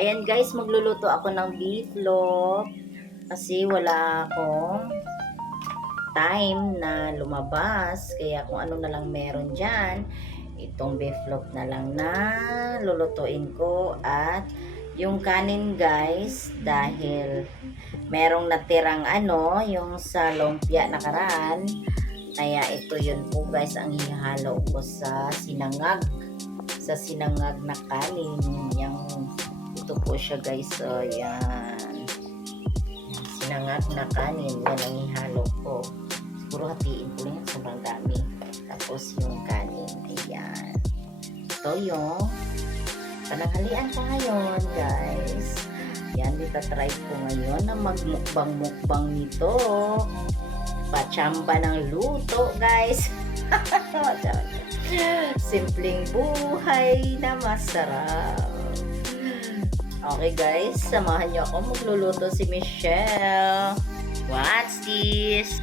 Ayan guys, magluluto ako ng beefloaf kasi wala akong time na lumabas. Kaya kung ano na lang meron dyan, itong beefloaf na lang na lulutuin ko. At yung kanin guys, dahil merong natirang yung sa lumpia nakaraan, kaya ito yun po guys ang hihalo ko sa sinangag na kanin. Ito po siya guys. So yan, sinangag na kanin, yan ang ihalo ko. Siguro hatiin ko lang yan, sobrang dami. Tapos yung kanin, ayan. Ito yung pananghalian ko ngayon guys. Yan, itatry ko ngayon na magmukbang nito. Pachamba ng luto guys. Simpleng buhay na masarap. Okay guys, samahan niyo ako, magluluto si Michelle. What's this?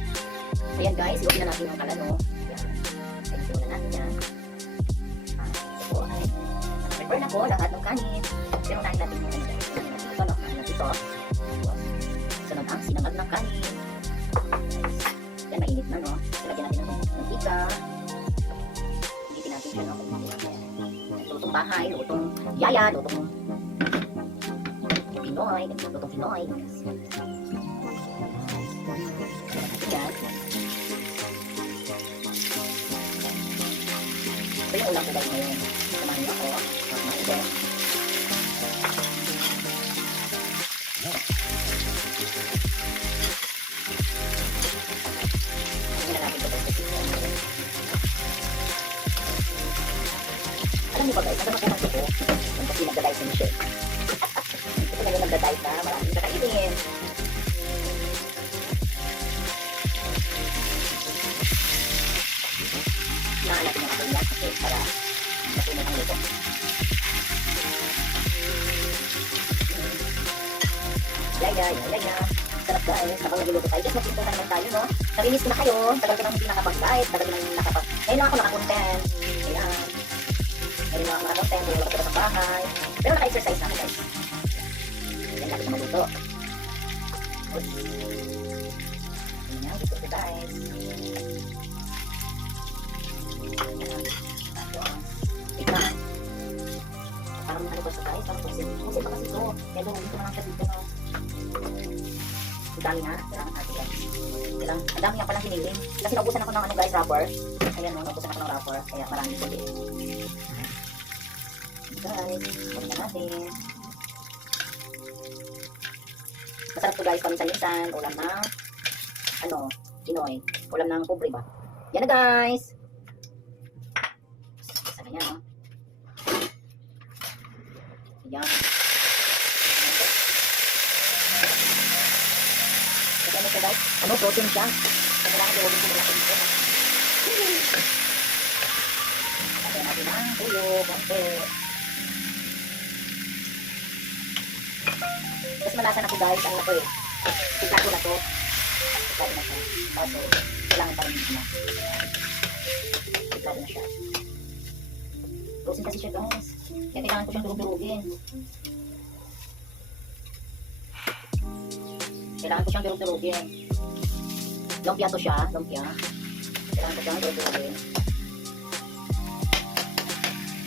Ayan guys, iwan na natin yung kalano. Ayan, iwan na natin yan. Ito ay prepare na po lahat ng kanin. Pero natin natin yung ito na, ito. Sunod ang sinangag ng kanin. Yan, mainit na no. Lagyan natin ng mantika. Hindi natin siya no. Lutong bahay, lutong yaya, lutong Pinoy, lutong Pinoy. Yan. Ito yung ulam ko guys ngayon. Samahan niyo ako. Maigay. Alam niyo ba guys, nasa magkakasya ko, yung kasi nagda-dice ni Michelle. Ito ngayon nagda-dice na, maraming kakainin. Nakalapin yung aking lahat kasi para matunan ang luto. Yaya. Sarap guys, habang nagluluto tayo. Just magpintuhan naman tayo, no? Narinis ko na kayo, tagal ko nang hindi nakapag-diet, tagal ko nang ngayon lang ako nakakontent. Ayan. Ngayon lang ako nakakontent, hindi lang ako sa bahay. Pero naka-exercise na ako guys. Yan, lagi na maluto. Ayan, gusto ko guys. Ayan. Tignan. Parang ano ba sa guys? Parang kasi pa kasi ito. Kaya doon, dito na lang siya dito, no? Ang dami na, kailangan natin yan. Ang dami nga palang hiniling. Kasi naubusan ako ng guys, wrapper. Ayan no, naubusan ako ng wrapper. Kaya marami ko din. Guys, huwag na natin. Masarap to guys, paminsan-minsan. Ulam ng, Pinoy. Ulam ng pobre ba? Yan na guys. Isa na yan, no? Ayan. Ano siya guys? Protein siya. Kailangan ko ulit ko dito. Lagyan natin ang tuyo, konti. Mas malasan ako guys, ano to eh. Tikla ko na to. Tikla na siya. Kaso, kailangan pa rin na. Tikla na siya. Protein kasi siya guys. Kaya kailangan ko siyang durug-durugin. Kailangan ko siyang durug-durugin. Lumpia to siya, lumpia. Kailangan ko siyang durug-durugin.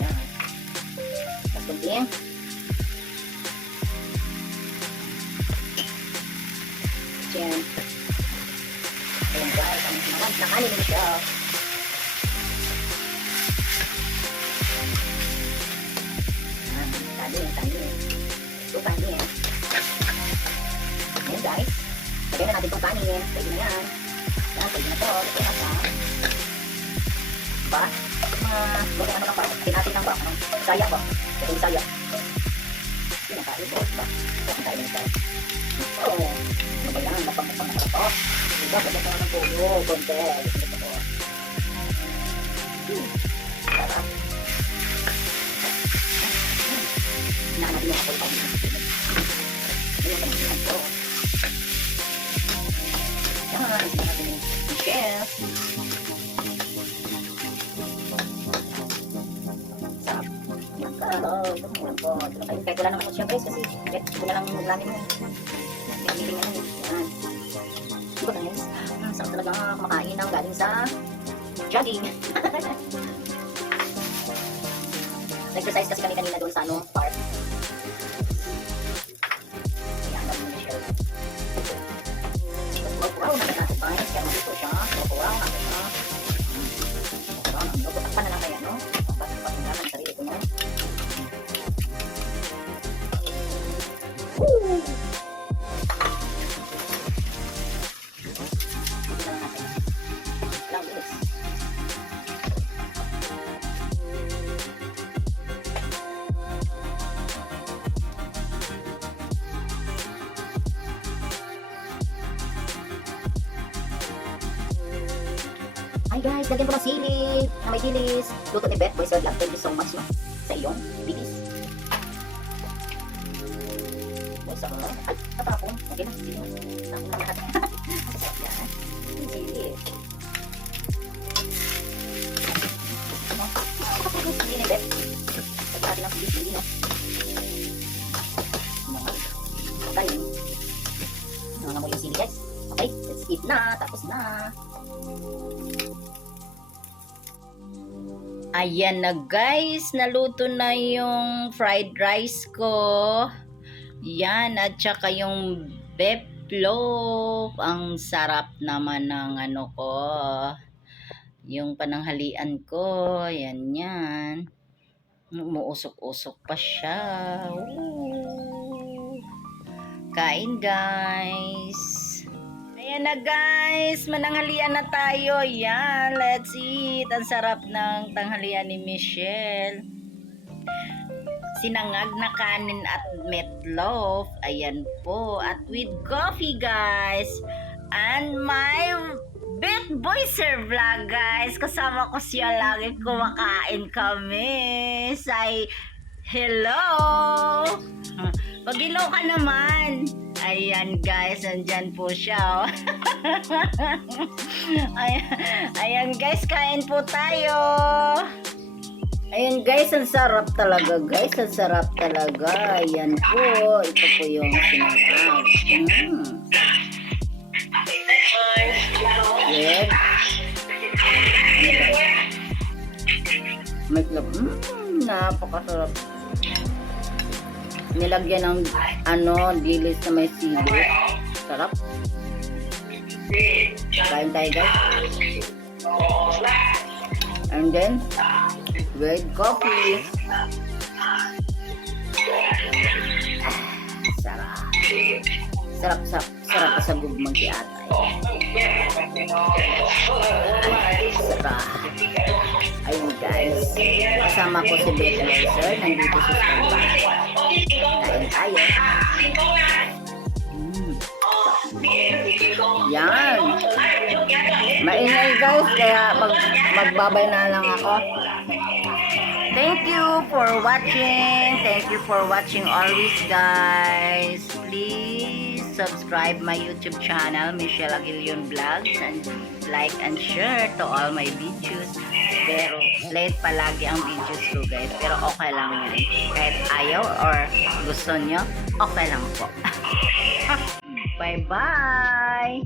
Yan. Tapos lumpia. Yan. Ayan guys, ang sinamag na kanin mo siya. Tani. Ito tani eh. Ayan guys. Lagyan na natin itong kanin. Pwede na yan. Yan, pwede na ito. Ito na siya. Diba? Lagyan ano lang ba? Tinatin lang ba? Saya ba? Ito yung saya. Hindi na tayo. Diba? Ito tayo na tayo. Oo. Ano ba yan? Napang-napang na ito. Diba? Pwede ito ng puno. Konti. Ito po. Sarap. Hinahan natin yung apple pie. Ayan, ito. Yan, Yan, ito natin yung chef. Sarap. Kahit wala naman siya guys, kasi kahit wala lang yung lamin mo. Binibiling na yun. Yan. Diba guys? Sarap talaga kumakain ng galing sa jogging. Nag-exercise kasi kami kanina doon sa park. Ayan, naman na siya. Wow, natin guys. Kaya magluto siya. Wow, natin na. Wow, nagutakpan na lang kaya, no? Takpan na lang sarili ko, no? Woo! Ito lang natin. Lang bilis. Hi guys, lagyan ko ng sili na may dilis. Luto ni Beth Boy Sir Vlog. Thank you so much, no? Sa iyong bilis. Boy Sir, no? Ay, tatapon. Okay na, sili. Tapon na lahat. Masasarap yan. Yung sili. Ano? Sili ni Beth. Lagyan natin ng sili, no? Kain. Nangangamoy yung sili, guys. Okay, let's eat na. Tapos na. Ayan na guys, naluto na yung fried rice ko. Yan, at saka yung beef loaf. Ang sarap naman ng ano ko. Yung pananghalian ko. Yan yan. Umuusok-usok pa siya. Ooh. Kain guys. Ayan na guys, mananghalian na tayo. Yan, let's eat. Ang sarap ng tanghalian ni Michelle. Sinangag na kanin at meatloaf. Ayan po. At with coffee guys. And my Beth Boy Sir Vlog guys. Kasama ko siya lagi kumakain kami. Say hello. Pag-hello ka naman. Ayan guys, nandyan po siya. Ayan guys, kain po tayo. Ayan guys, ang sarap talaga guys. Ang sarap talaga. Ayan po. Ito po yung sinangag. Yes. Meatloaf. Napakasarap. Nilagyan ng dilis na may sili. Sarap. Kain tayo guys. And then with coffee. Sarap. Sarap sa gugmang si atay. Sarap. Ayun guys. Kasama ko si Beth Boy. Nandito sa standby. Kain tayo. Yan. Maingay guys, kaya magbabay na lang ako. Thank you for watching. Thank you for watching always guys. Please subscribe my YouTube channel, Michelle Aguilion Vlogs, and like and share to all my videos. Pero late palagi ang videos ko guys. Pero okay lang yan. Kahit ayaw or gusto nyo, okay lang po. Bye bye!